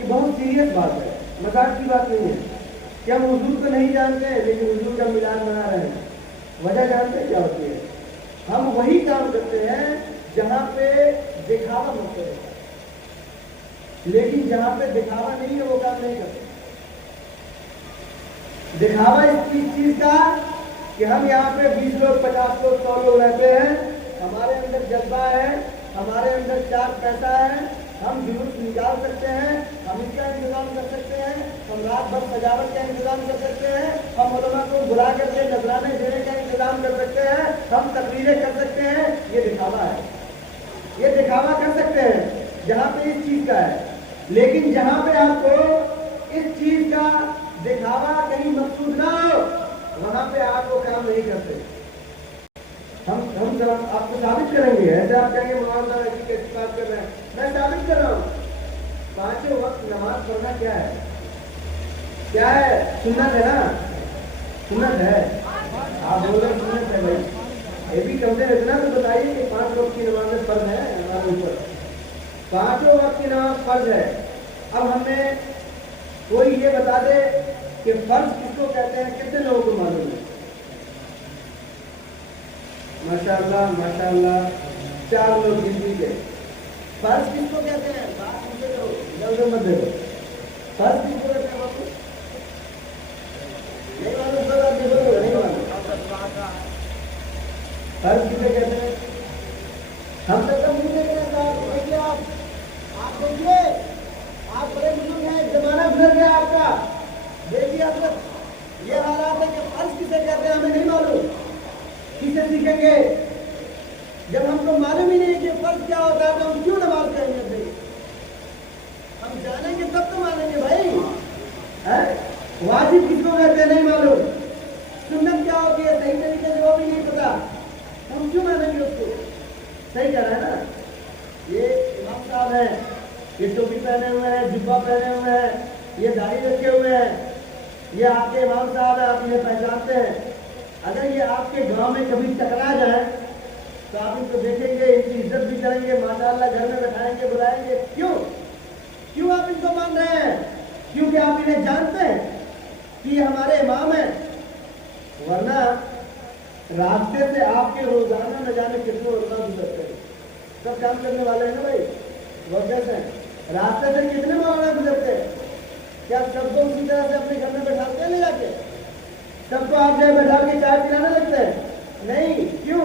کہ بہت سیریس بات ہے، مذاق کی بات نہیں ہے کہ ہم حضور کو نہیں جانتے ہیں لیکن حضور کا میلاد منا رہے ہیں۔ وجہ جانتے ہیں کیا ہوتی ہے؟ ہم وہی کام کرتے ہیں جہاں پہ دکھاوا ہوتا ہے، لیکن جہاں پہ دکھاوا نہیں ہے وہ کام نہیں کرتے۔ دکھاوا اس چیز کا کہ ہم یہاں پہ 20 لوگ 50 لوگ 100 لوگ رہتے ہیں، ہمارے اندر جذبہ ہے، ہمارے اندر 4 پیسہ ہے، ہم جلوس نکال سکتے ہیں، ہم اس کا انتظام کر سکتے ہیں، ہم رات بھر سجاوٹ کا انتظام کر سکتے ہیں، ہم علماء کو بلا کر کے نذرانے دینے کا انتظام کر سکتے ہیں، ہم تقریریں کر سکتے ہیں۔ یہ دکھاوا ہے، یہ دکھاوا کر سکتے ہیں جہاں پہ اس چیز کا ہے، لیکن جہاں پہ آپ کو اس چیز کا دکھاوا کہیں مقصود نہ ہو وہاں پہ آپ وہ کام نہیں کرتے۔ ہم آپ کو ثابت کریں گے، ایسے آپ کہیں گے مولانا ایسی کیسی بات کر رہے ہیں، میں ثابت کر رہا ہوں۔ 5 وقت نماز پڑھنا کیا ہے؟ کیا ہے؟ سنت ہے نا، سنت ہے۔ آپ بول رہے ہیں سنت ہے بھائی، یہ بھی کمزور اتنا تو بتائیے کہ 5 وقت کی نماز فرض ہے ہمارے اوپر، 5 وقت کی نماز فرض ہے۔ اب ہمیں کوئی یہ بتا دے کہ فرض کس کو کہتے ہیں، کتنے لوگوں کو معلوم ہے؟ ماشاءاللہ ماشاءاللہ 4 لوگ گنتی کے۔ فرض کس کو کہتے ہیں؟ بات مجھے کرو، ادھر مت دیکھو۔ فرض کس کو کہتے ہیں؟ آپ کو نہیں معلوم؟ سر آپ دیکھو نہیں معلوم فرض کسے کہتے ہیں؟ ہم تک نہیں دیکھ رہے صاحب، دیکھیے آپ دیکھیے، آپ بڑے بزرگ ہیں، زمانہ گزر گیا آپ کا، دیکھیے آپ یہ حالات ہے کہ فرض کسے کہتے ہیں ہمیں نہیں معلوم، کسے سیکھیں گے؟ جب ہم کو معلوم ہی نہیں کہ فرض کیا ہوتا ہے تو ہم کیوں نماز کا اہمیت دیں گے؟ ہم جانیں گے تب تو مانیں گے بھائی۔ واجب کس کو کہتے ہیں نہیں معلوم، سنت کیا ہوتی ہے صحیح طریقے سے وہ بھی نہیں پتا، ہم کیوں مانیں گے اس کو؟ صحیح کہہ رہا ہے نا؟ یہ امام صاحب ہیں، یہ ٹوپی پہنے ہوئے ہیں، جبہ پہنے ہوئے ہیں، یہ داڑھی رکھے ہوئے ہیں، یہ آپ کے امام صاحب ہیں، آپ انہیں پہچانتے ہیں۔ اگر یہ آپ کے گاؤں میں کبھی ٹکرا جائیں تو آپ ان کو دیکھیں گے، ان کی عزت بھی کریں گے، ماشاءاللہ گھر میں بٹھائیں گے، بلائیں گے۔ کیوں آپ ان کو مان رہے ہیں؟ کیونکہ آپ انہیں جانتے ہیں کہ یہ ہمارے امام ہیں، ورنہ راستے سے آپ کے روزانہ نہ جانے کتنے علماء گزرتے ہیں، سب کام کرنے والے ہیں نا بھائی، ورکرز ہیں، راستے سے کتنے مولانا گزرتے ہیں؟ کیا سب کو اسی طرح سے اپنے گھر میں بیٹھاتے ہیں لے جا کے؟ سب کو آپ جائے بیٹھا کے چائے پلانے لگتے ہیں؟ نہیں، کیوں؟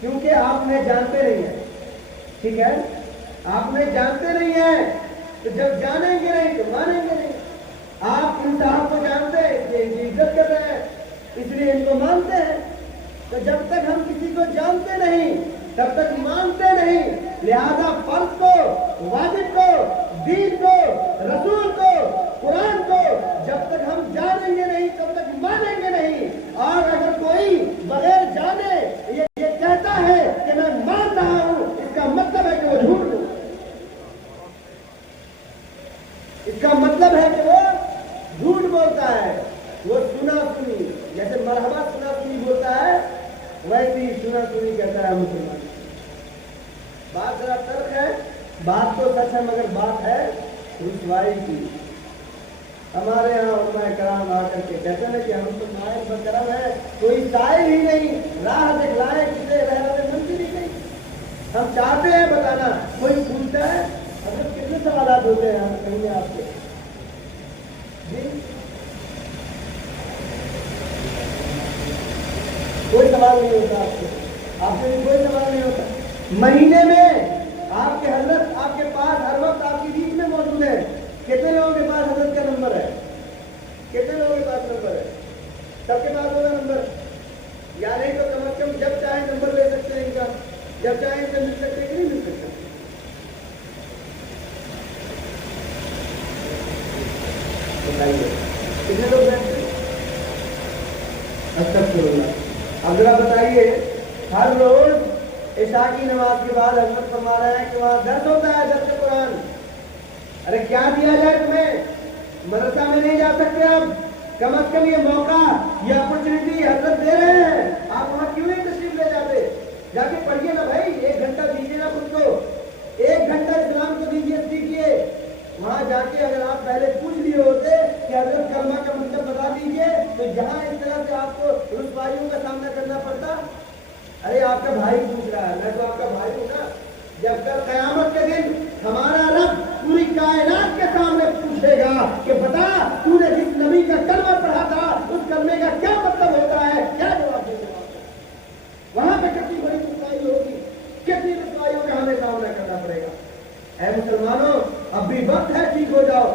کیونکہ آپ انہیں جانتے نہیں ہیں، ٹھیک ہے؟ آپ انہیں جانتے نہیں ہیں، تو جب جانیں گے نہیں تو مانیں گے نہیں۔ آپ ان صاحب کو جانتے ہیں اس لیے ان کی عزت کر رہے ہیں، اس لیے ان کو مانتے ہیں۔ تو جب تک ہم کسی کو جانتے نہیں تب تک مانتے نہیں، لہذا فرض کو، واجب کو، دین کو، رسول کو، قرآن کو جب تک ہم جانیں گے نہیں تب تک مانیں گے نہیں۔ اور اگر کوئی بغیر جانے یہ کہتا ہے کہ میں مان رہا ہوں، اس کا مطلب ہے کہ وہ جھوٹ بولتا ہے، اس کا مطلب ہے کہ وہ جھوٹ بولتا ہے، وہ سنا سنی، جیسے مرحبا سنا سنی بولتا ہے ویسے ہی سنا سنی کہتا ہے مسلمان۔ بات ذرا تلخ ہے، بات تو سچ ہے مگر بات ہے رسوائی کی۔ ہمارے یہاں علماء کرام آ کر کے کہتے ہیں کہ ہم تو مائل بکرم ہے، کوئی سائل ہی نہیں، راہ دکھلائے کسے رحمت منزل ہی نہیں۔ ہم چاہتے ہیں بتانا، کوئی پوچھتا ہے حضرت کتنے سوالات ہوتے ہیں ہم کہیں آپ سے؟ جی کوئی سوال نہیں ہوتا آپ سے بھی کوئی سوال نہیں ہوتا۔ مہینے میں آپ کے حضرت آپ کے پاس ہر وقت آپ کی بیچ میں موجود ہے۔ کتنے لوگوں کے پاس حضرت کا نمبر ہے؟ کتنے لوگوں کے پاس نمبر ہے؟ سب کے پاس ہوگا نمبر، یا نہیں تو کم از کم جب چاہیں نمبر لے سکتے ہیں ان کا، جب چاہیں ان سے مل سکتے ہیں کہ نہیں مل سکتے؟ بتائیے کتنے لوگ بیٹھتے ہیں؟ استغفراللہ۔ اب ذرا بتائیے، ہر روز عشاء کی نماز کے بعد حضرت فرما رہے ہیں کہ وہاں درس ہوتا ہے، درس قرآن۔ ارے کیا دیا جائے تمہیں؟ مدرسہ میں نہیں جا سکتے اب، کم از کم یہ موقع، یہ اپرچونٹی حضرت دے رہے ہیں، آپ وہاں کیوں نہیں تشریف لے جاتے؟ جا کے پڑھیے نا بھائی، 1 گھنٹہ دیجیے نا خود کو، 1 گھنٹہ اسلام کو دیجیے، سیکھیے، وہاں جا کے اگر آپ پہلے پوچھ لیے ہوتے کہ حضرت کلمہ کا مطلب بتا دیجیے تو جہاں اس طرح سے آپ کو رسوائیوں کا سامنا کرنا پڑتا. ارے آپ کا بھائی پوچھ رہا ہے, میں تو آپ کا بھائی ہوں نا. جب کل قیامت کے دن ہمارا رب پوری کائنات کے سامنے پوچھے گا کہ بتا تو نے جس نبی کا کلمہ پڑھا تھا اس کلمے کا کیا مطلب ہوتا ہے, کیا جواب دے گا؟ وہاں پہ کتنی بڑی رسوائی ہوگی, کتنی رسوائیوں کا ہمیں سامنا کرنا پڑے گا. اے مسلمانوں, اب بھی وقت ہے ٹھیک ہو جاؤ,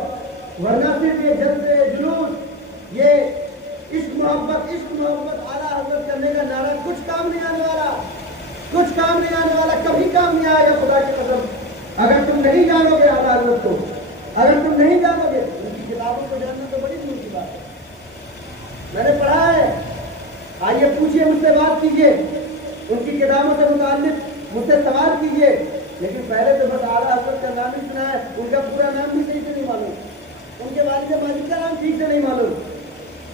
ورنہ صرف یہ جلسے جلوس, یہ عشق محبت اعلیٰ حضرت کرنے کا نعرہ کچھ کام نہیں آنے والا, کچھ کام نہیں آنے والا, کبھی کام نہیں آئے گا. خدا کی قسم, اگر تم نہیں جانو گے اعلیٰ حضرت کو, اگر تم نہیں جانو گے, ان کی کتابوں کو جاننا تو بڑی دور کی بات ہے. میں نے پڑھا ہے, آئیے پوچھیے مجھ سے, بات کیجیے, ان کی کتابوں سے متعلق مجھ سے سوال کیجیے. لیکن پہلے تو بس اعلیٰ حضرت کا نام ہی سنا ہے, ان کا پورا نام بھی صحیح سے نہیں معلوم, ان کے والد ماجد کا نام ٹھیک سے نہیں معلوم,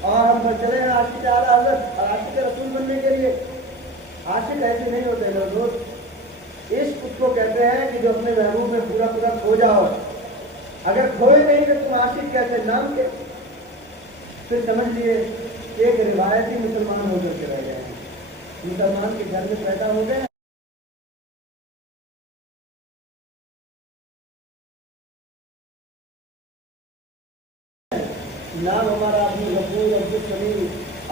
اور ہم بس چلے ہیں عاشق اعلیٰ حضرت اور عاشق رسول بننے کے لیے. عاشق ایسے نہیں ہوتے لوگ. عشق اس کو کہتے ہیں کہ جو اپنے محبوب میں پورا پورا کھو جاؤ. اگر کھوئے نہیں تو تم عاشق کیسے نام کے؟ پھر سمجھ لیے ایک روایتی مسلمان ہو کر کے رہ گئے ہیں, مسلمان کے گھر میں پیدا ہو گئے. نام ہمارا عبد الغفور, عبد السمیم,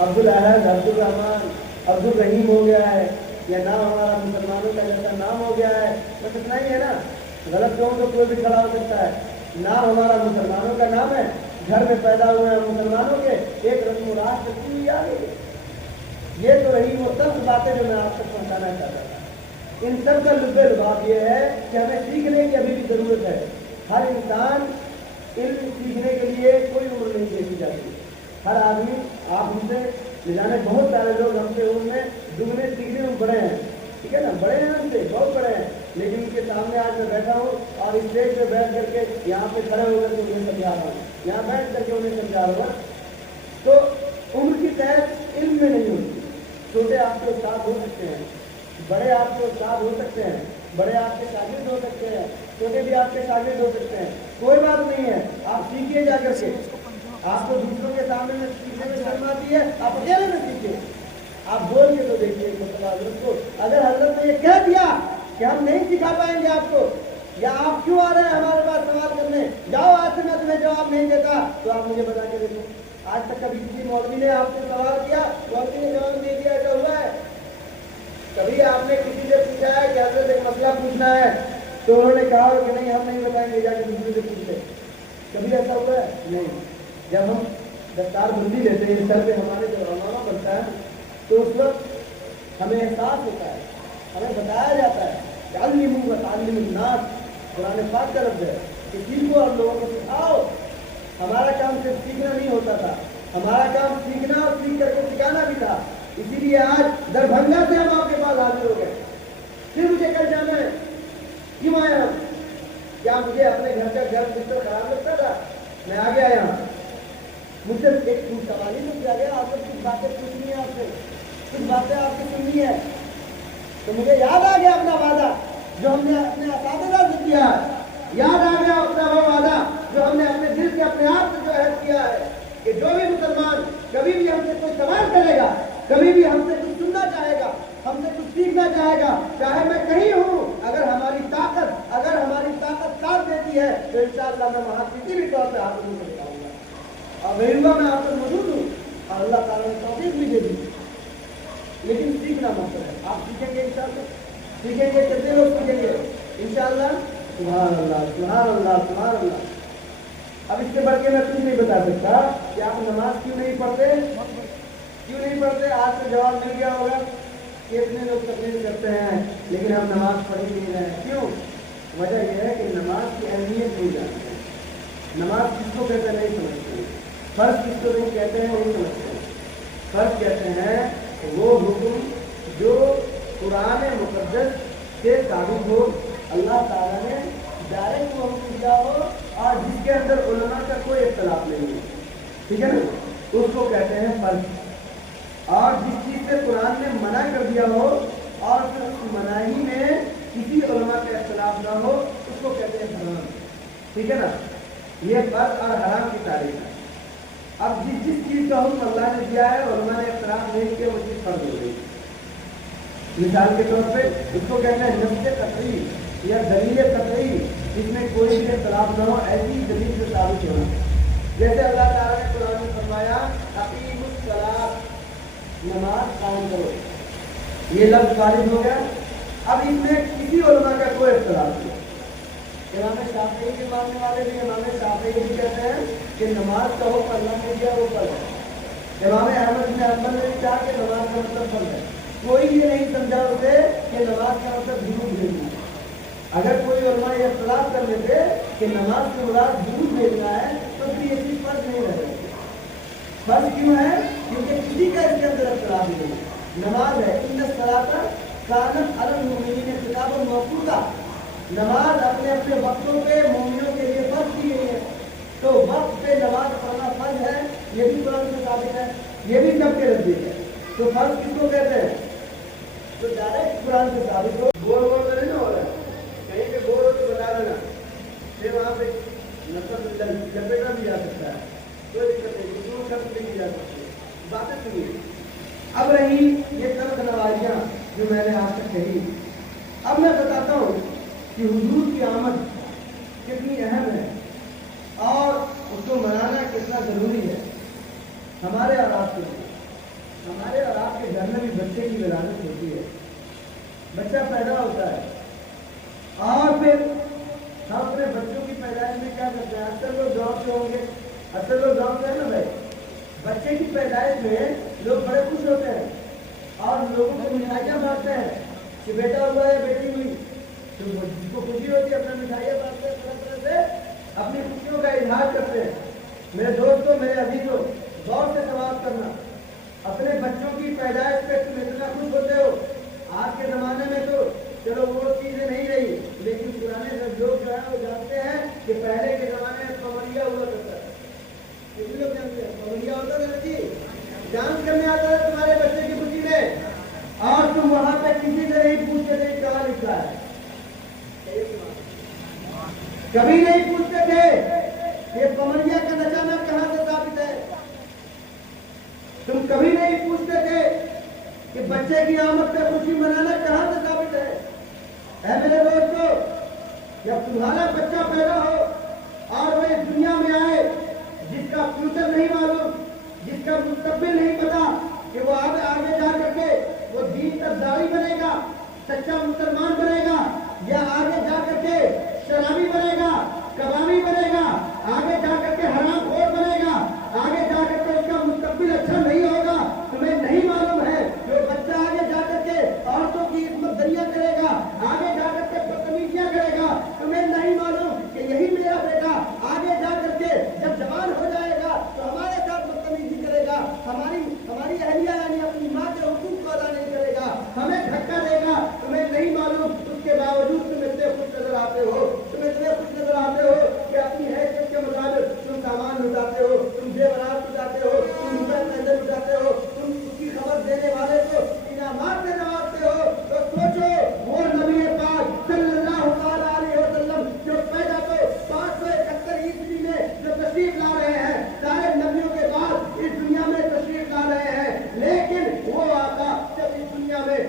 عبد الاحد, عبد الرحمان, عبد الرحیم ہو گیا ہے, یا نام ہمارا مسلمانوں کا جیسا نام ہو گیا ہے. بس اتنا ہی ہے نا, غلط کہوں تو کوئی بھی کھڑا ہو سکتا ہے. نام ہمارا مسلمانوں کا نام ہے, گھر میں پیدا ہوئے ہیں مسلمانوں کے, ایک رسم و راج رکھی ہوئی آ گئی. یہ تو رہی وہ سب باتیں جو میں آپ تک پہنچانا چاہتا تھا. ان سب کا لب لباب یہ ہے کہ ہمیں سیکھنے کی ابھی بھی ضرورت ہے. ہر انسان علم سیکھنے کے لیے کوئی عمر نہیں دیکھی جاتی. ہر آدمی, آپ ہم سے لے جانے بہت سارے لوگ ہم سے ان میں دگنے سیکھنے میں بڑے ہیں, ٹھیک ہے نا, بڑے ہیں ہم سے, بہت بڑے ہیں. لیکن ان کے سامنے آج میں بیٹھا ہوں اور اسٹیج پہ بیٹھ کر کے یہاں پہ کھڑے ہو کر کے انہیں سمجھا رہا ہوں, یہاں بیٹھ کر کے انہیں سمجھا رہا ہوں. تو عمر کی قید علم میں نہیں ہوتی. چھوٹے آپ کے استاد ہو سکتے ہیں, بڑے آپ کے استاد ہو سکتے ہیں, بڑے آپ کے شاگرد ہو سکتے ہیں, چھوٹے بھی آپ کے شاگرد ہو سکتے ہیں. کوئی بات نہیں ہے, آپ سیکھیے جا کر کے. آپ کو دوسروں کے سامنے میں سیکھنے میں شرم آتی ہے, آپ اکیلے میں سیکھیے. آپ بول کے تو دیکھیے حضرت کو. اگر حضرت نے یہ کہہ دیا کہ ہم نہیں سکھا پائیں گے آپ کو, یا آپ کیوں آ رہے ہیں ہمارے پاس سوال کرنے, جاؤ آج سے میں تمہیں جواب نہیں دیتا, تو آپ مجھے بتا کے دیکھو. آج تک کبھی کسی مولوی نے آپ سے سوال کیا, مولوی نے جواب نہیں دیا, ایسا ہوا ہے؟ کبھی آپ نے کسی سے پوچھا ہے کہ حضرت ایک مسئلہ پوچھنا ہے, تو انہوں نے کہا کہ نہیں ہم نہیں بتائیں گے, جا کے دوسرے سے پوچھتے. کبھی ایسا ہوا ہے؟ نہیں. جب ہم دستار بندی لیتے ہیں, سر پہ ہمارے جو علامہ بنتا ہے, تو اس وقت ہمیں احساس ہوتا ہے, ہمیں بتایا جاتا ہے کہ علموا وتعلموا الناس, قرآن پاک کا لفظ ہے کہ سیکھو اور لوگوں کو سکھاؤ. ہمارا کام صرف سیکھنا نہیں ہوتا تھا, ہمارا کام سیکھنا اور سیکھ کر کے سکھانا بھی تھا. اسی لیے آج دربھنگا سے ہم آپ کے پاس حاضر ہو گئے. پھر مجھے کل جانا ہے, کیوں آیا ہم؟ کیا مجھے اپنے گھر کا گھر بستر خراب لگتا تھا؟ میں آ گیا یہاں, مجھ سے ایک سوال ہی مجھ جا گیا, آپ کو کچھ باتیں پوچھنی ہے, آپ سے کچھ باتیں آپ سے سننی ہے. تو مجھے یاد آ گیا اپنا وعدہ جو ہم نے اپنے اساتذہ سے کیا ہے, یاد آ گیا اپنا وہ وعدہ جو ہم نے اپنے دل سے اپنے آپ سے جو عہد کیا ہے کہ جو بھی مسلمان کبھی بھی ہم سے کوئی سوال کرے گا, کبھی بھی ہم سے کچھ سننا چاہے گا, ہم سے کچھ سیکھنا چاہے گا, چاہے میں کہیں ہوں, اگر ہماری طاقت ساتھ دیتی ہے تو انشاءاللہ میں وہاں کسی بھی طور پہ حاضر نہیں کر پاؤں گا. اور میں آپ کو موجود ہوں اور اللہ تعالیٰ نے توفیق بھی دے دی. لیکن سیکھنا مقصد ہے. آپ سیکھیں گے انشاءاللہ, سیکھیں گے, کتنے لوگ سیکھیں گے انشاءاللہ؟ سبحان اللہ, سبحان اللہ, سبحان اللہ. اب اس کے بڑھ کے میں کچھ نہیں بتا سکتا کہ آپ نماز کیوں نہیں پڑھتے, کیوں نہیں پڑھتے. آج تو جواب مل گیا ہوگا کہ اتنے لوگ تقریر کرتے ہیں لیکن ہم نماز پڑھ ہی نہیں رہے ہیں. کیوں؟ وجہ یہ ہے کہ نماز کی اہمیت نہیں جانتے ہیں. نماز کس کو کہتے نہیں سمجھتے, فرض کس کو نہیں کہتے ہیں نہیں سمجھتے. فرض کہتے ہیں وہ حکم جو قرآن مقدس سے ثابت ہو, اللہ تعالیٰ نے ڈائریکٹ وہ حکم دیا ہو اور جس کے اندر علماء کا کوئی اختلاف نہیں ہے, ٹھیک ہے نا, اس کو کہتے ہیں فرض. اور جس چیز سے قرآن نے منع کر دیا ہو اور پھر اس مناہی میں کسی علماء کا اختلاف نہ ہو, اس کو کہتے ہیں حرام, ٹھیک ہے نا. یہ فرض اور حرام کی تعریف ہے. اب جس چیز کا حکم اللہ نے دیا ہے علماء نے اختلاف نہیں کیا وہ چیز فرض ہو گئی. مثال کے طور پہ اس کو کہتے ہیں نص قطعی یا دلیل قطعی، جس میں کوئی بھی اختلاف نہ ہو، ایسی دلیل سے ثابت ہونا. جیسے اللہ تعالیٰ نے قرآن میں فرمایا اقیموا الصلاۃ، نماز قائم کرو، یہ لفظ وارد ہو گیا. اب اس میں کسی علماء کا کوئی اختلاف نہیں. امام شافعی کے ماننے والے بھی امام شافعی بھی کہتے ہیں کہ نماز کا حکم اللہ نے دیا وہ فرض ہے. امام احمد بن حنبل نے کہا کہ نماز کا مطلب فرض ہے. کوئی یہ نہیں سمجھا اسے کہ نماز کا مطلب درود بھیجنا ہے. اگر کوئی علماء یہ اختلاف کر لیتے کہ نماز کے مراد درود بھیجنا ہے تو پھر یہ چیز فرض نہیں رہ جاتی. فرض کیوں ہے؟ کیونکہ کسی کا اس کے اندر اختلاف نہیں ہے. نماز ہے ان الصلاۃ کانت علی المؤمنین کتابا موقوتا، نماز اپنے اپنے وقتوں پہ مومنوں کے لیے فرض کی گئی ہے. تو وقت پہ نماز پڑھنا فرض ہے، یہ بھی قرآن سے ثابت ہے، یہ بھی سب کے نزدیک ہے. تو فرض کس کو کہتے ہیں؟ تو ڈائریکٹ قرآن سے ثابت ہو. گول گول تو نہیں ہو رہا ہے، کہیں پہ گول ہو تو بتا دینا، پھر وہاں پہ نقل لپیٹا بھی جا سکتا ہے، کوئی دقت نہیں، دور خرچ نہیں کی جا سکتی. باتیں سنیے. اب رہی یہ طرز نواریاں جو میں نے آج تک کہی. اب میں بتاتا ہوں کہ حضور کی آمد کتنی اہم ہے اور اس کو منانا کتنا ضروری ہے ہمارے اور آپ کے لیے. ہمارے اور آپ کے گھر میں بھی بچے کی ولادت ہوتی ہے، بچہ پیدا ہوتا ہے، اور پھر ہم اپنے بچوں کی پیدائش میں کیا کرتے ہیں؟ اکثر لوگ گاؤں سے ہوں گے، اکثر لوگ گاؤں سے ہیں نا بھائی. بچے کی پیدائش میں لوگ بڑے خوش ہوتے ہیں اور لوگوں کو مٹھائیاں بانٹتے ہیں کہ بیٹا ہوا ہے بیٹی ہوئی. تو جس کو خوشی ہوتی ہے اپنا مٹھائیاں بانٹتے ہیں، طرح طرح سے اپنی خوشیوں کا اظہار کرتے ہیں. میرے دوستوں، میرے عزیزوں، غور سے سوال کرنا، اپنے بچوں کی پیدائش پہ تم اتنا خوش ہوتے ہو. آج کے زمانے میں تو چلو وہ چیزیں نہیں رہی، لیکن پرانے لوگ جو ہے وہ جانتے ہیں کہ پہلے کے زمانے میں پمریا ہوا کرتا ہے. کتنے لوگ جانتے ہیں پمریا ہوتا تھا جی؟ ڈانس کرنے آتا تھا تمہارے بچے کی خوشی میں، اور تم وہاں پہ کسی سے نہیں پوچھتے تھے کہاں لکھا ہے. کبھی نہیں پوچھتے تھے یہ پمریا کا نچانا کہاں سے ثابت ہے. تم کبھی نہیں پوچھتے تھے کہ بچے کی آمد پہ خوشی منانا کہاں سے ثابت ہے. اے میرے دوستو، جب تمہارا بچہ پیدا ہو اور وہ اس دنیا میں آئے جس کا فیوچر نہیں معلوم، جس کا مستقبل نہیں پتا کہ وہ آگے جا کر کے وہ دین تبداری بنے گا، سچا مسلمان بنے گا، یا آگے جا کر کے شرابی بنے گا، کبابی بنے گا، آگے جا کر کے حرام خور بنے گا، آگے جا کر کے اس کا مستقبل اچھا نہیں ہوگا. تمہیں نہیں معلوم ہے جو بچہ آگے جا کر کے عورتوں کی عصمت دریاں کرے گا، آگے جا کر کے بدتمیزیاں کرے گا. تمہیں نہیں معلوم کہ یہی میرا بیٹا آگے جا کر کے جب جوان ہو جائے گا تو ہمارے ساتھ بدتمیزی کرے گا، ہماری اہلیہ یعنی اپنی ماں کے حقوق کو ادا نہیں کرے گا، ہمیں دھکا دے گا. تمہیں نہیں معلوم اس کے باوجود تم اتنے خوش نظر آتے ہو، تم اتنے خوش نظر آتے ہو کہ اپنی حیثیت کے مطابق تم سامان لٹاتے ہو، تم زیورات لٹاتے ہو، تم روپے پیسے لٹاتے ہو، تم اس کی خبر دینے والے کو انعامات سے نوازتے ہو. تو سوچو وہ نبی پاک صلی اللہ علیہ وسلم جو پیدا تو 571 عیسوی میں جو تشریف لا رہے ہیں، سارے نبیوں کے بعد اس دنیا میں تشریف لا رہے ہیں، لیکن وہ آقا جب اس دنیا میں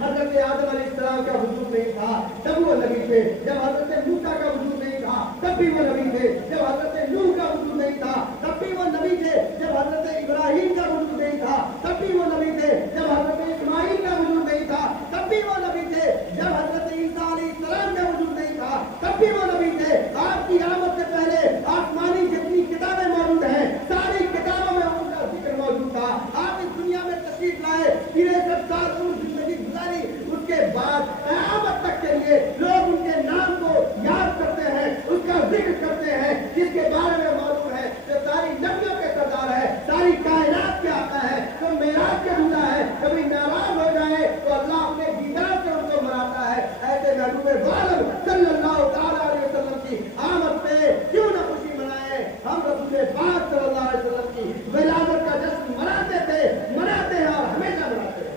حضرت آدم علیہ السلام کا وجود نہیں تھا تب وہ نبی تھے، جب حضرت موسیٰ کا وجود نہیں تھا تب بھی وہ نبی تھے، جب حضرت نوح کا وجود نہیں تھا تب بھی وہ نبی تھے، جب حضرت ابراہیم کا وجود نہیں تھا تب بھی وہ نبی تھے، جب حضرت اسماعیل کا وجود نہیں تھا تب بھی وہ نبی تھے، جب حضرت عیسیٰ علیہ السلام کا وجود نہیں تھا تب بھی وہ نبی تھے. آپ کی آمد سے پہلے آسمانی جتنی کتابیں موجود ہیں ساری کتابوں میں ان کا ذکر موجود تھا. آپ اس دنیا میں تشریف لائے، 63 سال زندگی گزاری، اس کے بعد قیامت تک کے لیے لوگ ان کے نام کو یاد کرتے ہیں، اس کا ذکر کرتے ہیں، جس کے بارے میں معلوم ہے کہ ساری نبیوں کے سردار ہے، ساری کائنات کے آقا ہے، تو معراج کے خدا ہے. کبھی ناراض ہو جائے تو اللہ اپنے دیدار سے ان کو مناتا ہے. ایسے محبوب عالم صلی اللہ تعالیٰ علیہ وسلم کی آمد پہ کیوں نہ خوشی منائے. ہم رسول پاک صلی اللہ علیہ وسلم کی ولادت کا جشن مناتے تھے، مناتے ہیں اور ہمیشہ مناتے ہیں.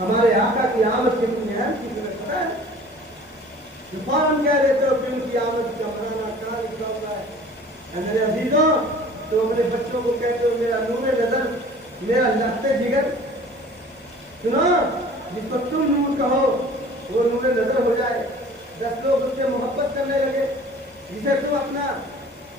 ہمارے آقا کی آمد کتنی اہم چیز ہے پتہ ہے؟ فوراً کہہ دیتے ہو کہ ان کی آمد کا تو اپنے بچوں کو کہتے ہو میرا نور نظر، میرا لخت جگر، سنو جس کو تم نور کہو وہ نور نظر ہو جائے، 10 لوگ اس سے محبت کرنے لگے، جسے تم اپنا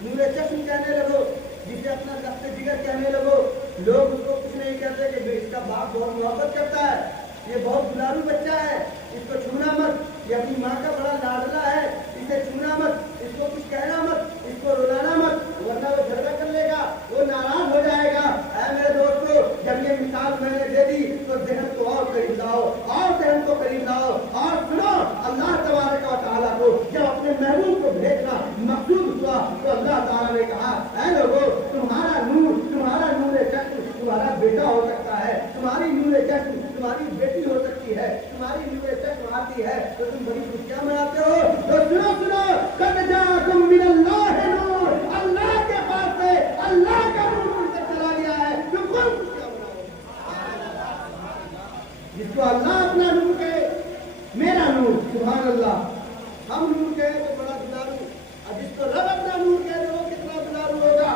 نور چشم کہنے لگو، جسے اپنا لخت جگر کہنے لگو، لوگ اس کو کچھ نہیں کہتے کہ اس کا باپ بہت محبت کرتا ہے، یہ بہت دلارو بچہ ہے، اس کو چھونا مت، یہ اپنی ماں کا بڑا لاڈلا ہے، اسے چھونا مت، اس کو کچھ کہنا مت، اس کو رلانا مت، ورنہ وہ جھگڑا کر لے گا، وہ ناراض ہو جائے گا۔ اے میرے دوستو، جب یہ مثال میں نے دے دی تو ذہن کو اور قریب لاؤ، اور ذہن کو قریب لاؤ، اور سنو اللہ تبارک و تعالیٰ کو جب اپنے محبوب کو بھیجنا مقصود ہوا تو اللہ تعالیٰ نے کہا اے لوگو تمہارا نور چشم تمہارا بیٹا ہو سکتا ہے، تمہاری نور چشم تمہاری بیٹی ہو سکتی ہے، تمہاری نور چشم آتی ہے تو تم بڑی خوشیاں مناتے ہو۔ تو سنو قد جاءکم من اللہ نور، اللہ کے پاس سے اللہ کا نور سے چلا گیا ہے، تم کون خوشیاں مناؤ؟ جس کو اللہ اپنا نور کہے میرا نور، سبحان اللہ، ہم نور کہے تو بڑا دلارو، اور جس کو رب اپنا نور کہے تو وہ کتنا دلارو ہوگا،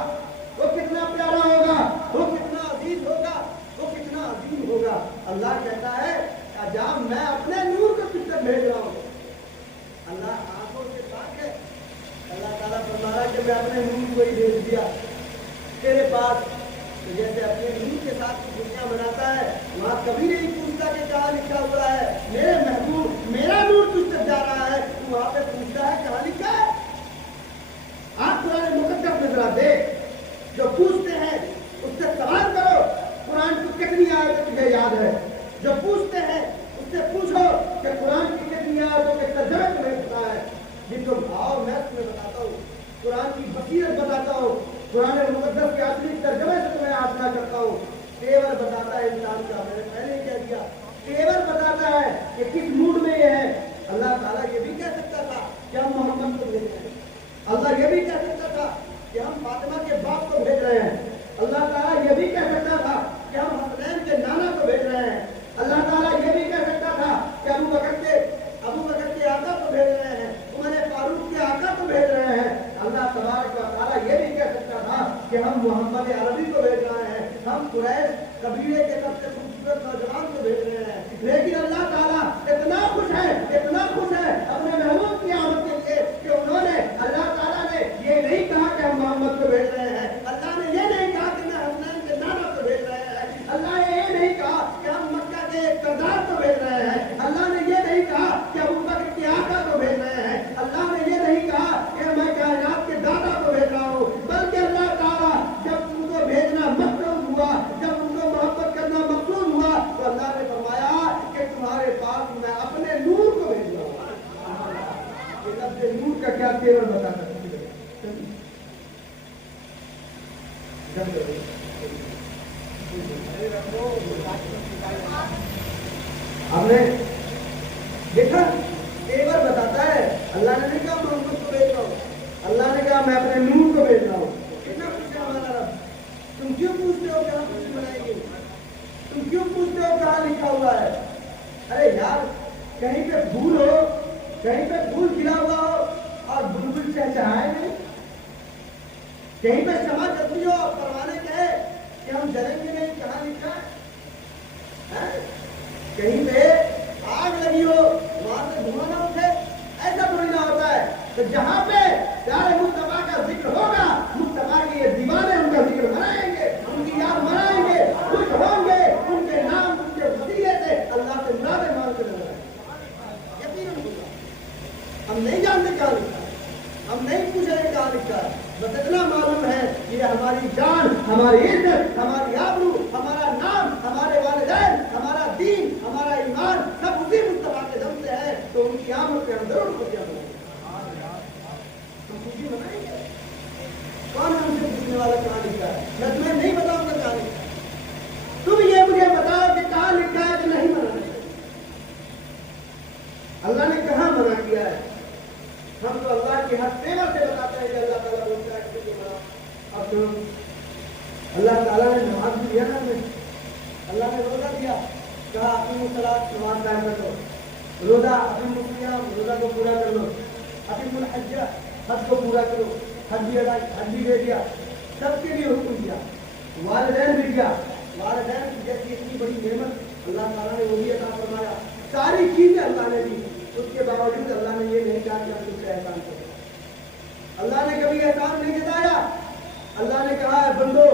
وہ کتنا پیارا ہوگا، وہ کتنا عزیز ہوگا، وہ کتنا عظیم ہوگا۔ اللہ کہتا ہے جب میں اپنے نور کو تجھ سے بھیج رہا ہوں، اللہ آنکھوں سے پاک ہے، اللہ تعالیٰ فرما رہا ہے کہ میں اپنے نور کو ہی بھیج دیا تیرے پاس، تو جیسے اپنے نور کے ساتھ خوشیاں مناتا ہے، وہاں کبھی نہیں پوچھتا کہ کہاں لکھا ہوا ہے میرے محبوب میرا نور تجھ سے جا رہا ہے، تو وہاں پہ پوچھتا ہے کہاں لکھا ہے؟ آپ قرآن مقدس میں ذرا دیکھ، جو پوچھتے ہیں اس سے سوال کرو قرآن کی کتنی آیتیں تجھے یاد ہے، جو پوچھتے ہیں اس سے پوچھو کہ قرآن کی کتنی آیتوں کے ترجمے تمہیں پتا ہے، جن کو آؤ میں تمہیں بتاتا ہوں، قرآن کی بصیرت بتاتا ہوں، قرآن مقدس کے اصلی ترجمے سے تمہیں آشنا کرتا ہوں۔ تیور بتاتا ہے انسان کا، میں نے پہلے ہی کہہ دیا، تیور بتاتا ہے کہ کس موڈ میں یہ ہے۔ اللہ تعالیٰ یہ بھی کہہ سکتا تھا کہ ہم محمد کو بھیج رہے ہیں، اللہ یہ بھی کہہ سکتا تھا کہ ہم فاطمہ کے باپ کو بھیج رہے ہیں، اللہ تعالیٰ یہ بھی کہہ سکتا تھا کہ ہم حسنین کے نانا کو بھیج رہے ہیں، اللہ تعالیٰ یہ بھی کہہ سکتا تھا کہ ابو بکر کے آقا کو بھیج رہے ہیں، عمر فاروق کے آقا کو بھیج رہے ہیں۔ اللہ تبارک و تعالیٰ یہ بھی کہہ سکتا تھا کہ ہم محمد عربی کو بھیج رہے ہیں، ہم قریش قبیلے کے سب سے خوبصورت نوجوان کو بھیج رہے ہیں، لیکن اللہ تعالیٰ اتنا خوش ہے اپنے محبوب کی آمد کے لیے کہ انہوں نے اللہ تعالیٰ نے یہ نہیں کہا کہ ہم محمد کو بھیج رہے ہیں، اللہ نے یہ نہیں کہا کہ میں حسنین کے نانا کو بھیج رہے ہیں، اللہ نے یہ نہیں کہا کہ ہم مکہ کے کردار کو بھیج رہے ہیں، اللہ نے یہ نہیں کہا کہ ابو بکر کے آقا کو بھیج رہے ہیں، اللہ نے یہ نہیں کہا کہ میں کائنات کے دادا کو بھیج رہا ہوں، بلکہ اللہ تعالیٰ جب ان کو بھیجنا مقصود ہوا، جب ان کو محبت کرنا مقصود ہوا تو اللہ نے فرمایا کہ تمہارے پاس میں اپنے نور کو بھیج رہا ہوں۔ یہ لفظ نور کا کیا تیور بتا سکتے ہیں؟ ہم نے دیکھا تیور بتاتا ہے، اللہ نے نہیں کہا محمد کو بھیج رہا ہوں، اللہ نے کہا میں اپنے نور کو بھیج رہا ہوں۔ کتنا خوش ہے ہمارا رب۔ تم کیوں پوچھتے ہو کہاں خوشی منائیں گے؟ تم کیوں پوچھتے ہو کہاں لکھا ہوا ہے؟ ارے یار کہیں پہ پھول ہو، کہیں پہ پھول کھلا ہوا ہو اور بلبل چہچہائے نہیں، کہیں پہ شمع جلتی ہو اور پروانے کہے کہ ہم جلیں گے نہیں، کہاں لکھا ہے؟ کہیں پہ آگ لگی ہو وہاں سے دھواں نہ اٹھے، ایسا تھوڑی نہ ہوتا ہے۔ تو جہاں پہ پیارے مصطفیٰ کا ذکر ہوگا، مصطفیٰ کے یہ دیوانے ان کا ذکر منائیں گے، ان کی یاد منائیں گے، خوش ہوں گے، ان کے نام ان کے وسیلے سے اللہ سے مرادیں مانگ کے نظر آئیں گے، یقیناً ہوگا۔ ہم نہیں جانتے کہاں لکھا ہے، ہم نہیں پوچھ رہے کہاں لکھا ہے، بس اتنا معلوم ہے کہ ہماری جان، ہماری عزت، ہماری آبرو، ہمارا نام، ہمارے والدین، ہمارا دین، ہمارا ایمان سب اسی مصطفیٰ کے دم سے ہے، تو ان کی آمد پہ ہم ضرور خوشیاں منائیں گے، ہم خوشی منائیں گے۔ کون ہم سے پوچھنے والا کہاں لکھا ہے؟ میں تمہیں نہیں بتاؤں گا کہاں لکھا ہے، تم یہ مجھے بتاؤ کہ کہاں لکھا ہے کہ نہیں منانا ہے۔ اللہ نے کہاں منع کیا ہے؟ ہم تو اللہ کی ہر تیور سے بتاتے ہیں کہ اللہ تعالیٰ بولتا ہے کہ منع۔ اب تو اللہ تعالیٰ نے نماز بھی دیا نا ہمیں، اللہ نے روزہ دیا، کہا اقیم الصلاۃ، نماز قائم کر لو، روزہ اقیم الصیام، روزہ کو پورا کر لو، اقیم الحج، حج کو پورا کرو، حج بھی دے دیا، سب کے لیے حکم دیا، والدین بھی دیا، والدین کی جیسی اتنی بڑی نعمت اللہ تعالیٰ نے وہ بھی عطا فرمایا، ساری چیزیں اللہ نے دی، اس کے باوجود اللہ نے یہ نہیں کہا کہ ہم تم سے احسان کریں۔ اللہ نے کبھی احسان نہیں جتایا۔ اللہ نے کہا ہے بندو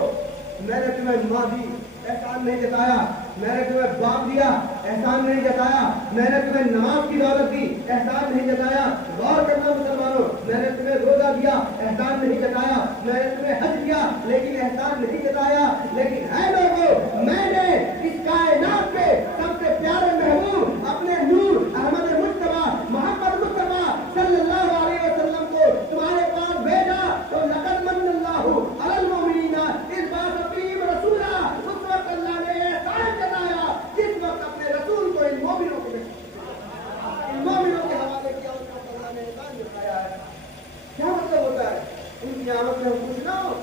میں نے تمہیں ماں دی، احسان نہیں جتایا، میں نے تمہیں باپ دیا، احسان نہیں جتایا، میں نے تمہیں نماز کی دولت دی، احسان نہیں جتایا۔ غور کرنا مسلمانوں، میں نے تمہیں روزہ دیا، احسان نہیں جتایا، میں نے تمہیں حج دیا لیکن احسان نہیں جتایا۔ لیکن ہے لوگوں، میں نے اس کائنات کے سب سے پیارے محبوب اپنے نور احمد مجتبیٰ محمد مصطفیٰ صلی اللہ علیہ وسلم کو تمہارے پاس بھیجا تو لقد من اللہ علی المؤمنین اذ بعث فیہم رسولا، اس وقت اللہ نے احسان جتایا جس وقت اپنے رسول کو ان مومنوں کے حوالے کیا، اس وقت اللہ نے احسان جتایا ہے۔ کیا مطلب ہوتا ہے؟ ان کی آمد میں ہم خوش نہ ہو؟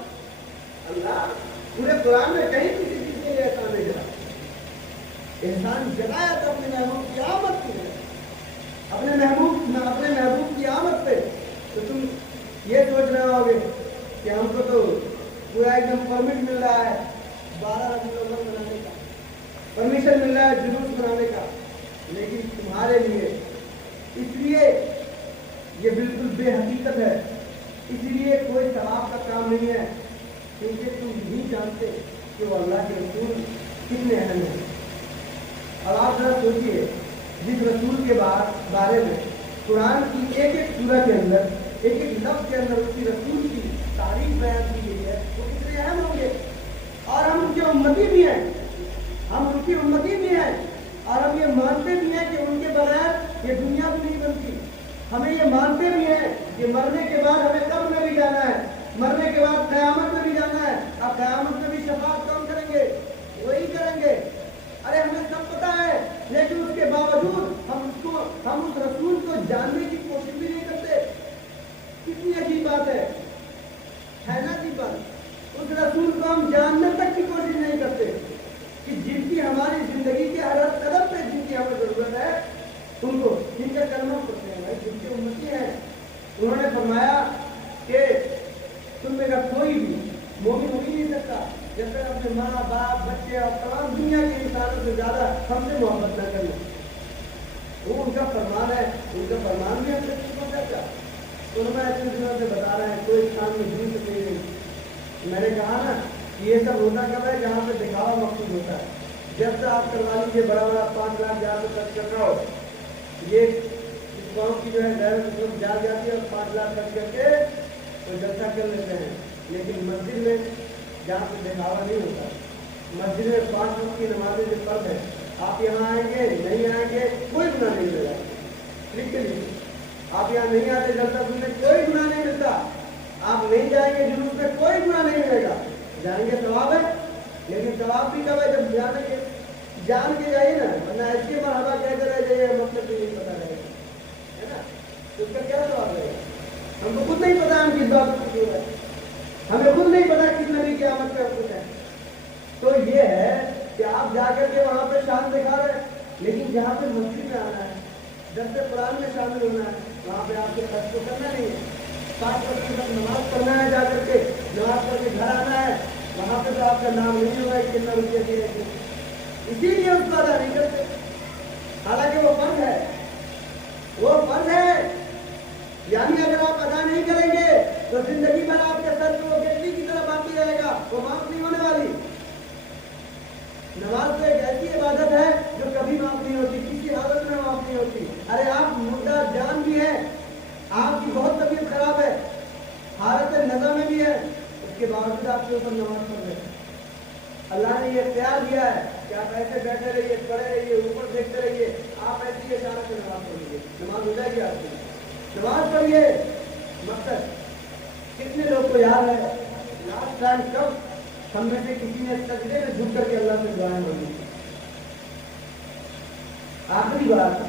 اللہ پورے قرآن میں کہیں کسی چیز کے لیے احسان نہیں جتایا، احسان جتایا تو اپنے محبوب کی آمد کی ہے، اپنے محبوب کی آمد پہ۔ تو تم یہ سوچ رہے ہوگے کہ ہم کو تو پورا ایک دم پرمٹ مل رہا ہے 12 ربیع الاول منانے کا، پرمیشن مل رہا ہے جلوس منانے کا، لیکن تمہارے لیے اس لیے یہ بالکل بے حقیقت ہے، اس لیے کوئی ثواب کا کام نہیں ہے، کیونکہ تم نہیں جانتے کہ وہ اللہ کے رسول کتنے اہم ہیں۔ اب آپ ذرا سوچیے، جس رسول کے بارے میں قرآن کی ایک ایک سورہ کے اندر، ایک ایک لفظ کے اندر اس کی رسول کی تعریف بیان کی گئی ہے، وہ کتنے اہم ہوں گے، اور ہم ان کے امتی بھی ہیں، ہم ان کی امتی بھی ہیں، اور ہم یہ مانتے بھی ہیں کہ ان کے بغیر یہ دنیا بھی نہیں بنتی، ہمیں یہ مانتے بھی ہیں کہ مرنے کے بعد ہمیں قبر میں بھی جانا ہے، مرنے کے بعد قیامت میں بھی جانا ہے۔ اب قیامت میں بھی شفاعت کون کریں گے؟ وہی کریں گے۔ ارے ہمیں سب پتا ہے، لیکن اس کے باوجود ہم اس رسول کو جاننے کی کوشش بھی نہیں کرتے۔ کتنی عجیب بات ہے نا عجیب بات؟ اس رسول کو ہم جاننے تک کی کوشش نہیں کرتے کہ جن کی ہماری زندگی کے ہر قدم پہ جن کی ہمیں ضرورت ہے، ان کو جن کا کلمہ پڑھتے ہیں بھائی، جن کے امتی ہیں، انہوں نے فرمایا کہ تم میں کا کوئی بھی مومن ہو ہی نہیں سکتا جب تک اپنے ماں باپ بچے اور تمام دنیا کے انسانوں سے زیادہ ہم سے محبت نہ کریں۔ وہ ان کا فرمان ہے، ان کا فرمان بھی ہم سے نہیں پہنچاتا۔ تو میں اتنے دنوں سے بتا رہے ہیں کوئی انسان میں جن سے نہیں رہی۔ میں نے کہا نا کہ یہ سب ہوتا کب ہے جہاں پہ دکھاوا مقصود ہوتا ہے۔ جب سے آپ کروا لیجیے بڑا 5 لاکھ جہاں پہ خرچ کر رہا ہو، یہ اس قوم کی جو ہے غیرت جا جاتی ہے اور 5 لاکھ خرچ کر کے تو جلسہ کر لیتے ہیں، لیکن مسجد میں جہاں پہ دکھاوا نہیں ہوتا، مسجد میں 5 وقت کی نمازیں جو فرض ہے، آپ یہاں آئیں گے نہیں آئیں گے کوئی گناہ نہیں ملے گا، لکھ کے لیجیے۔ آپ یہاں نہیں آتے جلسہ سننے کوئی گناہ نہیں ملتا، آپ نہیں جائیں گے جلوس میں کوئی گناہ نہیں ملے گا، جائیں گے ثواب ہے، لیکن ثواب بھی کب ہے جب جان کے جائیے نا، ورنہ ایسے مرحبا کہتے رہ جائیے مطلب بھی نہیں پتا رہے گا، ہے نا؟ تو اس کا کیا ثواب رہے گا؟ ہم کو خود نہیں پتا ہم کس بات کو کیوں ہے، ہمیں خود نہیں پتا کس نبی کی آمد کا حکم ہے۔ تو یہ ہے کہ آپ جا کر کے وہاں پہ شان دکھا رہے ہیں، لیکن جہاں پہ مسجد میں آنا ہے، درس قرآن میں شامل ہونا ہے، وہاں پہ آپ کے خرچ کو کرنا نہیں ہے، 5 وقت تک نماز پڑھنا ہے، جا کر کے نماز پڑھ کے گھر آنا ہے، وہاں پہ تو آپ کا نام نہیں ہوگا کہ کتنا روپیہ دے رہے ہیں، اسی لیے اس کو ادا نہیں کرتے، حالانکہ وہ فرض ہے، وہ فرض ہے۔ یعنی اگر آپ ادا نہیں کریں گے تو زندگی بھر آپ کے سر پہ وہ گٹی کی طرح باقی رہے گا، وہ معاف نہیں ہونے والی۔ نماز تو ایک ایسی عبادت ہے جو کبھی معاف نہیں ہوتی، کسی حالت میں معاف نہیں ہوتی۔ ارے آپ مردہ جان بھی ہیں، آپ کی بہت طبیعت خراب ہے، حالت نظر میں بھی ہے، اس کے باوجود آپ کے اوپر نماز پڑھ رہے ہیں۔ اللہ نے یہ اختیار دیا ہے کہ آپ ایسے بیٹھے رہیے، پڑے رہیے، اوپر دیکھتے رہیے، آپ ایسی اشارہ سے نماز پڑھیے، نماز ہو جائے گی آپ کی۔ نماز پڑھیے، مقصد کتنے لوگ کو یاد ہے لاسٹ ٹائم کب ہم میں سے کسی نے سجدے میں جھک کر کے اللہ سے دعائیں مانگی؟ آخری بار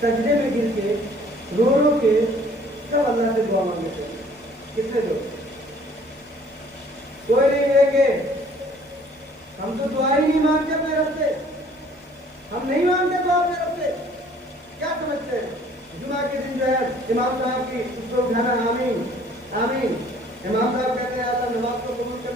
سجدے میں گر کے رو رو کے کب اللہ سے دعا مانگے تھے؟ کتنے لوگ؟ کوئی نہیں لیں گے، ہم تو دعا ہی نہیں مانگتے اپنے رب سے، ہم نہیں مانگتے دعا اپنے رب سے۔ کیا سمجھتے ہیں جمعہ کے دن جو ہے امام صاحب کی اس کو اٹھانا آمین آمین، امام صاحب کہتے ہیں اللہ نماز کو قبول کرنے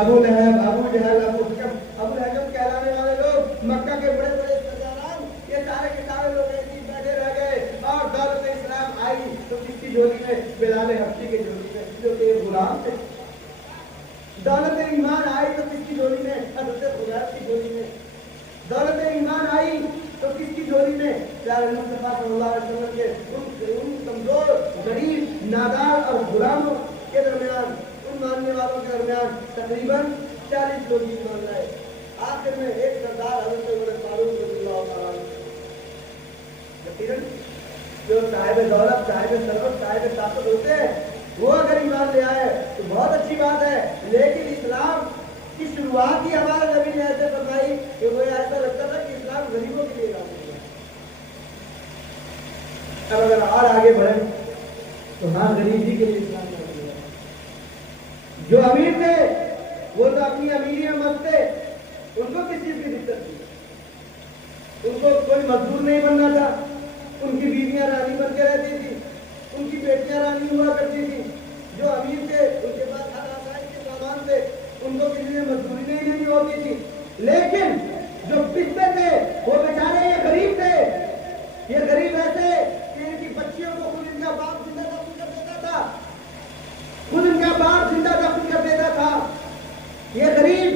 ابو لہب، ابو جہل، ابو لہب کہلانے والے لوگ، مکہ کے بڑے بڑے سرداران، یہ سارے کے سارے لوگ ایسے ہی بیٹھے رہ گئے، اور دولت اسلام آئی تو کس کی جھولی میں؟ بلال حبشی کے جھولی میں، جو کہ غلام تھے۔ دولت ایمان آئی تو کس کی جھولی میں؟ حضرت خبیب کی جھولی میں۔ دولت ایمان آئی تو کس کی جھولی میں؟ پیارے مصطفیٰ صلی اللہ علیہ وسلم کے ان کمزور، غریب، نادار اور غلاموں کے درمیان، ان ماننے والوں کے درمیان تقریباً 40 لوگ ایمان لائے۔ آخر میں ایک سردار حضرت عمر فاروق رضی اللہ تعالیٰ عنہ، یقیناً جو صاحب دولت، صاحب ثروت، صاحب طاقت ہوتے ہیں، وہ اگر ایمان لے آئے تو بہت اچھی بات ہے، لیکن اسلام کی شروعات ہی ہمارے نبی نے ایسے فرمائی کہ وہ ایسا لگتا تھا کہ اسلام غریبوں کے لیے لازمی ہے۔ اب اگر اور آگے بڑھیں تو ہاں، غریب ہی کے لیے اسلام لازمی ہے۔ جو امیر تھے وہ تو اپنی امیری میں مست تھے، ان کو کس چیز کی دقت تھی؟ ان کو کوئی مزدور نہیں بننا تھا، ان کی بیویاں رانی بن کے رہتی تھی، ان کی بیٹیاں رانی ہوا کرتی تھی۔ جو امیر تھے ان کے پاس ہر آسائش کے سامان تھے، ان کو کسی نے مزدوری نہیں دینی ہوتی تھی۔ لیکن جو پچھلے تھے وہ بیچارے یہ غریب تھے، یہ غریب ایسے کہ ان کی بچیوں کو خود ان کا باپ زندہ دفن کر دیتا تھا، خود ان کا باپ زندہ دفن کر دیتا تھا۔ یہ غریب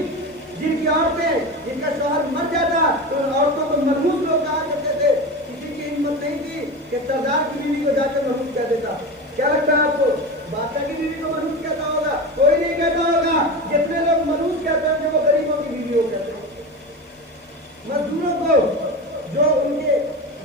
جن کی عورتیں، جن کا شوہر مر جاتا تو ان عورتوں کو مرموز لوگ کہا کرتے تھے، کسی کی ہمت نہیں تھی کہ سردار کی بیوی کو جا کر مرموز کہہ دیتا۔ کیا لگتا ہے آپ کو؟ بادشاہ کی بیوی کو مرموز کہتا ہوگا؟ کوئی نہیں کہتا ہوگا۔ جتنے لوگ مرموز کہتے ہیں وہ غریبوں کی بیوی کو کہتے ہیں۔ مزدوروں کو جو ان کے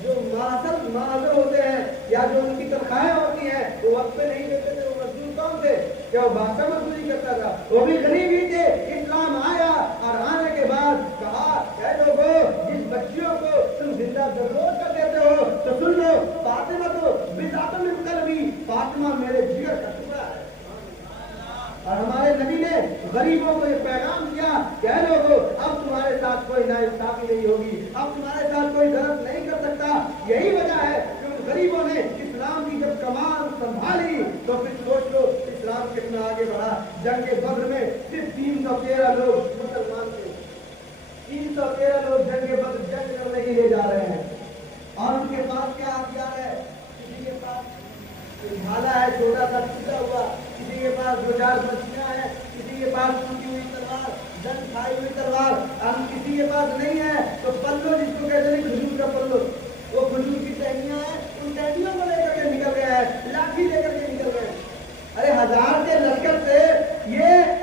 جو معاذر ہوتے ہیں یا جو ان کی تنخواہیں ہوتی ہیں وہ وقت پہ نہیں دیتے تھے، وہ مزدور کون تھے؟ کیا وہ بادشاہ مزدوری کرتا تھا؟ وہ بھی غریب ہی تھے۔ اسلام آیا اور آنے کے بعد کہا کہ لوگوں، جس بچیوں کو تم زندہ ضرور کر دیتے ہو تو سن لو، فاطمہ تو بضعۃ من قلبی، فاطمہ میرے جگر کا ٹکڑا ہے۔ اور ہمارے نبی نے غریبوں کو یہ پیغام دیا کہ اے لوگوں، اب تمہارے ساتھ کوئی ناانصافی نہیں ہوگی، اب تمہارے ساتھ کوئی غلط نہیں کر سکتا۔ یہی وجہ ہے کہ ان غریبوں نے اسلام کی جب کمان سنبھالی تو پھر سوچ لو اسلام کتنا آگے بڑھا۔ جنگ بدر میں صرف 313 لوگ مسلمان تھے، 313 لوگ جنگ بدر جنگ کرنے کے لیے جا رہے ہیں، اور ان کے پاس کیا ہتھیار ہے؟ کسی کے پاس بھالا ہے چھوٹا سا ٹوٹا ہوا، کسی کے پاس 2-4 بچیاں ہیں، کسی کے پاس ٹوٹی ہوئی تلوار، جنگ کھائی ہوئی تلوار، ہم کسی کے پاس نہیں ہے تو پلو، جس کو کہتے ہیں کھجور کا پلو، وہ کھجور کی ٹہنیاں ہیں، ان ٹہنیوں کو لے کر کے نکل گیا ہے، لاٹھی لے کر کے نکل گئے۔ ارے 1000 کے لشکر سے یہ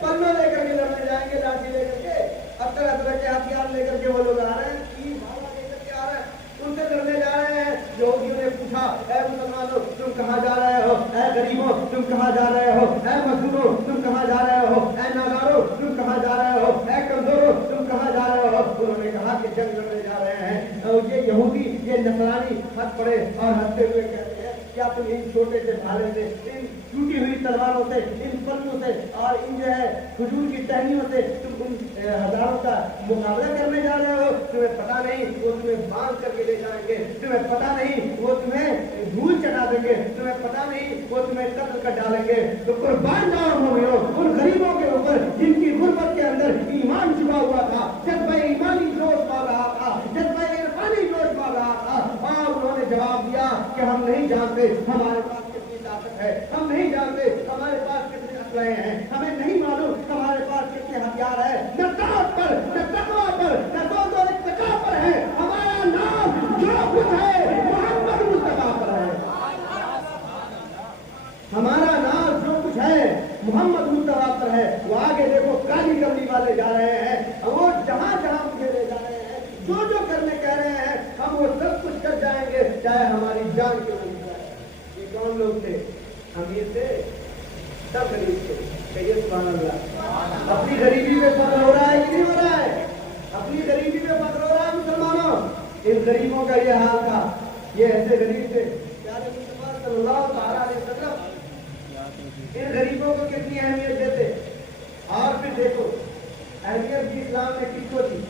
پلو لے کر کے لڑنے جائیں گے، لاٹھی لے کر کے؟ اب طرح طرح کے ہتھیار لے کر کے وہ لوگ آ رہے ہیں، تیر بھالا لے کر کے آ رہے ہیں، ان سے لڑنے جا رہے ہیں۔ یہودیوں نے پوچھا، اے مسلمانوں تم کہاں جا رہے ہو؟ اے غریبوں تم کہاں جا رہے ہو؟ اے مزدوروں تم کہاں جا رہے ہو؟ اے ناداروں تم کہاں جا رہے ہو؟ اے کمزوروں تم کہاں جا رہے ہو؟ انہوں نے کہا کہ جنگ لڑنے جا رہے ہیں۔ اور یہ یہودی، یہ نصرانی ہنس پڑے اور ہنستے ہوئے کہتے ہیں، کیا تم ان چھوٹے سے بھالے سے، ان ٹوٹی ہوئی تلواروں سے، ان پلوں سے اور ان جو ہے کھجور کی ٹہنیوں سے تم ان ہزاروں کا مقابلہ کرنے جا رہے ہو؟ تمہیں پتا نہیں وہ تمہیں باندھ کر کے لے جائیں گے، تمہیں پتا نہیں وہ تمہیں دھول چڑھا دیں گے، تمہیں پتا نہیں وہ تمہیں قتل کر ڈالیں گے۔ تو قربان جاؤ مومنو ان غریبوں کے اوپر جن کی غربت کے اندر ایمان چھپا ہوا تھا، جذبہ ایمانی جوش پا رہا تھا، جذبہ عرفانی جوش پا رہا تھا، اور انہوں نے جواب دیا کہ ہم نہیں جانتے ہمارے پاس کتنی طاقت ہے، ہم نہیں جانتے ہمارے پاس کتنے اسلحے ہیں، ہمیں نہیں معلوم ہمارے پاس کتنے ہتھیار ہیں، نہ طاقت پر، نہ تقویٰ پر، نہ زہد و اتقاء پر ہے، ہمارا نام جو کچھ ہے محمد مصطفیٰ پر ہے، ہمارا نام جو کچھ ہے محمد مصطفیٰ پر ہے۔ وہ آگے دیکھو کالی کملی والے جا رہے ہیں، وہ جہاں جہاں مجھے لے جا رہے ہیں، جو جو کرنے کہہ رہے ہیں ہم وہ سب کچھ کر جائیں گے، چاہے ہماری جان کیوں نہیں جائے۔ یہ کون لوگ تھے؟ امیر تھے، سب غریب تھے۔ کہیے سبحان اللہ۔ اپنی غریبی میں فخر ہو رہا ہے کہ نہیں ہو رہا ہے؟ اپنی غریبی میں فخر ہو رہا ہے مسلمانوں؟ ان غریبوں کا یہ حال تھا، یہ ایسے غریب تھے۔ پیارے مصطفیٰ صلی اللہ تعالیٰ علیہ وسلم ان غریبوں کو کتنی اہمیت دیتے۔ اور پھر دیکھو اہمیت بھی اسلام نے کس کو دی؟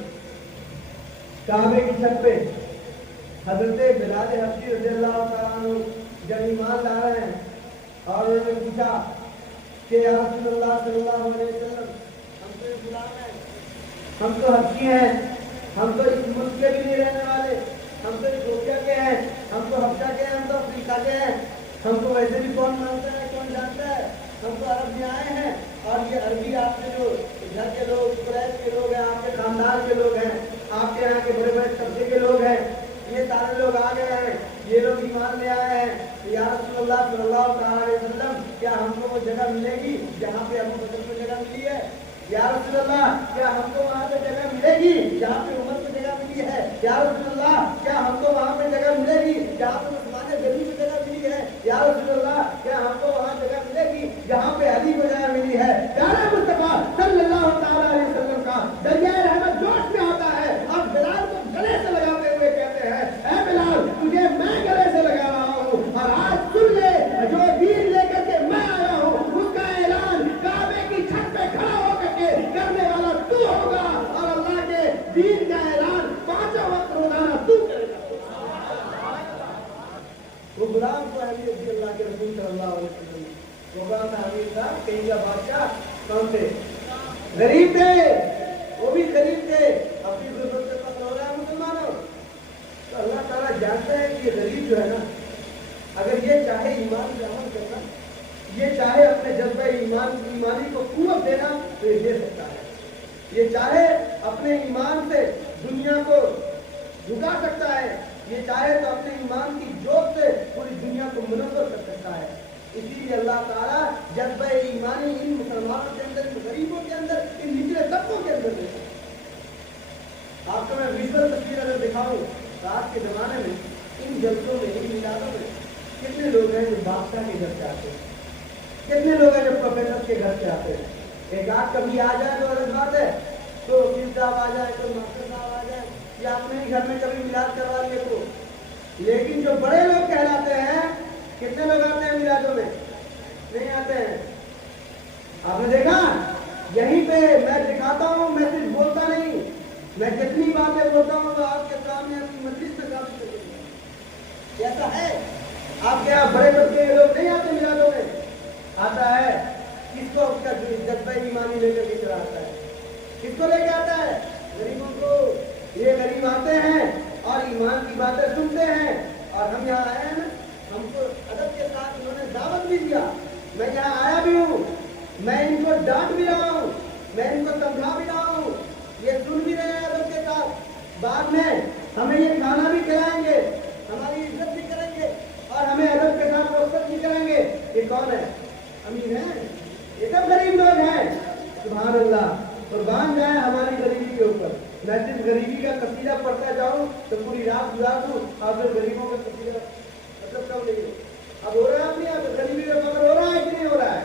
کعبے کی چھت پہ حضرت بلال حبشی رضی اللہ تعالیٰ عنہ جب ایمان لا رہے ہیں اور انہوں نے پوچھا کہ یا رسول اللہ صلی اللہ علیہ وسلم ہم تو حبشی ہیں، ہم تو اس ملک کے بھی نہیں رہنے والے، ہم تو ایتھوپیا کے ہیں، ہم تو حبشہ کے ہیں، ہم تو افریقہ کے ہیں، ہم کو ویسے بھی کون مانتا ہے، کون جانتا ہے، ہم تو عرب میں آئے ہیں، اور یہ عربی آپ کے جو گھر کے لوگ، قریش کے لوگ ہیں، آپ کے خاندان کے لوگ ہیں، آپ کے یہاں کے بڑے بڑے طبقے کے لوگ ہیں، یہ سارے لوگ آ گئے ہیں، یہ لوگ ایمان لے آئے ہیں، یا رسول اللہ صلی اللہ تعالیٰ علیہ وسلم کیا ہم کو وہ جگہ ملے گی جہاں پہ ابو بکر کو جگہ ملی ہے؟ یا رسول اللہ کیا ہم کو وہاں پہ جگہ ملے گی جہاں پہ عمر کو جگہ ملی ہے؟ یا رسول اللہ کیا ہم کو وہاں پہ جگہ ملے گی جہاں پہ عثمان غنی کو جگہ ملی ہے؟ یا رسول اللہ کیا ہم کو وہاں جگہ ملے گی جہاں پہ علی کو جگہ ملی ہے؟ پیارے مصطفیٰ صلی اللہ تعالیٰ علیہ وسلم کا دریائے رحمت جوش میں آتا ہے اور بلال کو گلے سے لگاتے ہوئے کہتے ہیں اے بلال تجھے میں گلے سے لگا رہا ہوں، اور آج سن لے جو دین لے کر کے میں آیا ہوں اس کا اعلان کعبے کی چھت پہ کھڑا ہو کر کے کرنے والا تو ہوگا، اور اللہ کے دین کا اعلان 5 وقت روزانہ تو کرے گا۔ وہ غلام کو اہمیت دی اللہ کے رسول صلی اللہ علیہ وسلم، وہ غلام امیر تھا، کہیں کا بادشاہ کون تھے؟ غریب تھے، وہ بھی غریب تھے، اپنی ضرورت سے پتہ ہو رہا ہے مسلمانوں، تو اللہ تعالیٰ جانتا ہے کہ یہ غریب جو ہے نا، اگر یہ چاہے ایمان کا عمل کرنا، یہ چاہے اپنے جذبہ ایمانی کو قوت دینا تو یہ دے سکتا ہے، یہ چاہے اپنے ایمان سے دنیا کو جھکا سکتا ہے، یہ چاہے تو اپنے ایمان کی جوت سے پوری دنیا کو منور کر سکتا ہے۔ اسی لیے اللہ تعالیٰ جذبہ ایمانی ان مسلمانوں کے اندر، ان غریبوں کے اندر، ان نچلے طبقوں کے اندر دیتا ہے۔ آپ کو میں ویژول تصویر اگر دکھاؤں تو آج کے زمانے میں ان جلسوں میں، ان میلادوں میں کتنے لوگ ہیں جو بادشاہ کے گھر سے آتے ہیں، کتنے لوگ ہیں جو پروفیسر کے گھر سے آتے ہیں، ایک آدھ کبھی آ جائے تو الگ بات ہے، تو وکیل صاحب آ جائے، تو ماسٹر صاحب آ جائے، یا اپنے ہی گھر میں کبھی میلاد کروا لیے تو، لیکن جو بڑے لوگ کہلاتے ہیں کتنے لوگ آتے ہیں میلادوں میں؟ نہیں آتے ہیں۔ آپ نے دیکھا یہیں پہ میں دکھاتا ہوں، میں صرف بولتا نہیں، میں جتنی باتیں بولتا ہوں تو آپ کے سامنے اپنی مجلس میں ثابت کر دوں گا۔ ایسا ہے آپ کے یہاں بڑے بڑے لوگ نہیں آتے میلادوں میں؟ آتا ہے، کس کو اس کا جذبہ ایمانی لے کر کے چلا آتا ہے؟ کس کو لے کے آتا ہے؟ غریبوں کو۔ یہ غریب آتے ہیں اور ایمان کی باتیں سنتے ہیں، اور ہم یہاں آئے ہیں نا، ہم کو ادب کے ساتھ انہوں نے دعوت بھی دیا، میں یہاں آیا بھی ہوں، میں ان کو ڈانٹ بھی رہا ہوں، میں ان کو سمجھا بھی رہا ہوں، یہ سن بھی رہے ہیں ادب کے ساتھ، بعد میں ہمیں یہ کھانا بھی کھلائیں گے، ہماری عزت بھی کریں گے، اور ہمیں ادب کے ساتھ رخصت بھی کریں گے۔ یہ کون ہے؟ امیر ہیں، یہ سب غریب لوگ ہیں۔ سبحان اللہ، قربان جائے ہماری غریبی کے اوپر۔ میں صرف غریبی کا قصیدہ پڑھتا جاؤں تو پوری رات گزار دوں، اور پھر غریبوں کا قصیدہ مطلب کب نہیں ہے؟ اب ہو رہا ہے اپنی اب غریبی کا خبر ہو رہا ہے کہ نہیں ہو رہا ہے؟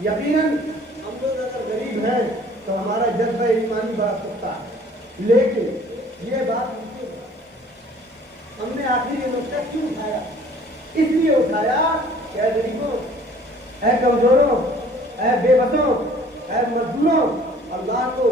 یقیناً ہم لوگ اگر غریب ہیں تو ہمارا جذبہ ایمانی بڑا پختہ ہے، لیکن یہ بات ہم نے آخر یہ نقطہ کیوں اٹھایا؟ اس لیے اٹھایا کہ اے غریبوں، اے کمزوروں، اے بے بسوں، اے مزدوروں، اللہ کو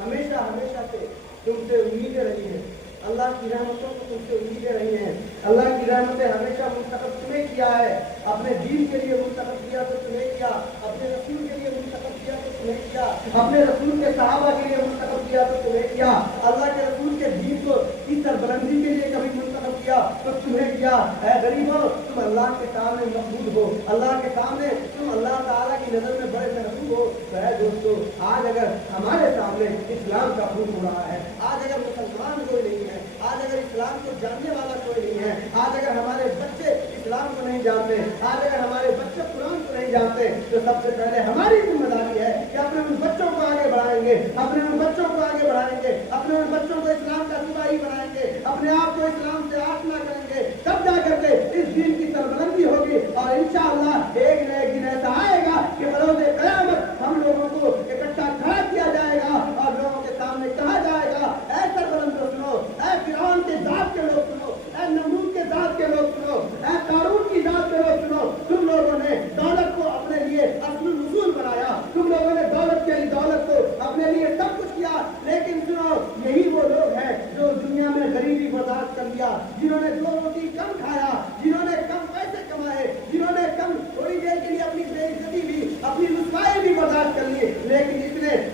ہمیشہ ہمیشہ سے تم سے امیدیں رہی ہیں، اللہ کی رحمتوں کو تم سے امیدیں رہی ہیں، اللہ کی رحمتیں ہمیشہ منتخب تمہیں کیا ہے، اپنے دین کے لیے منتخب کیا تو تمہیں کیا، اپنے رسول کے لیے منتخب کیا تو تمہیں کیا، اپنے رسول کے صحابہ کے لیے منتخب کیا تو تمہیں کیا، اللہ کے رسول کے دین کو کی سربلندی کے لیے کبھی منتخب کیا تو تمہیں کیا۔ اے غریبوں، تم اللہ کے سامنے محمود ہو، اللہ کے سامنے تم اللہ تعالیٰ کی نظر میں بڑے محبوب ہو۔ تو اے دوستو، آج اگر ہمارے سامنے اسلام کا خون ہو رہا ہے، آج اگر مسلمان کوئی نہیں ہے، آج اگر اسلام کو جاننے والا کوئی نہیں ہے، آج اگر ہمارے بچے اسلام کو نہیں جانتے، آج اگر ہمارے بچے قرآن کو نہیں جانتے، تو سب سے پہلے ہماری ذمہ داری ہے کہ اپنے ان بچوں کو آگے بڑھائیں گے، اپنے ان بچوں کو آگے بڑھائیں گے، اپنے ان بچوں کو اسلام کا سپاہی بنائیں گے، اپنے آپ کو اسلام سے آشنا کریں گے، تب جا کر کے اس دین کی سربلندی ہوگی، اور انشاءاللہ ایک نہ ایک دن ایسا آئے گا کہ بروز قیامت ہم لوگوں کو اکٹھا کھڑا کیا جائے گا اور لوگوں کے سامنے کہا جائے گا، اے سربلند سنو، اے فرعون کے ذات کے لوگ سنو، اے نمرود کے ذات کے لوگ سنو، اے قارون کی ذات کے لوگ سنو، تم لوگوں نے دولت کو اپنے لیے اصل الوصول بنایا، تم لوگوں نے دولت کے لیے دولت کو اپنے لیے سب کچھ کیا، لیکن سنو، یہی وہ لوگ ہیں جو دنیا میں غریبی برداشت کر لیا، جنہوں نے 2 روٹی کم کھایا، جنہوں نے کم پیسے کمائے، جنہوں نے کم تھوڑی دیر کے لیے اپنی بے عزتی بھی، اپنی رسوائی بھی برداشت کر لی، لیکن اس نے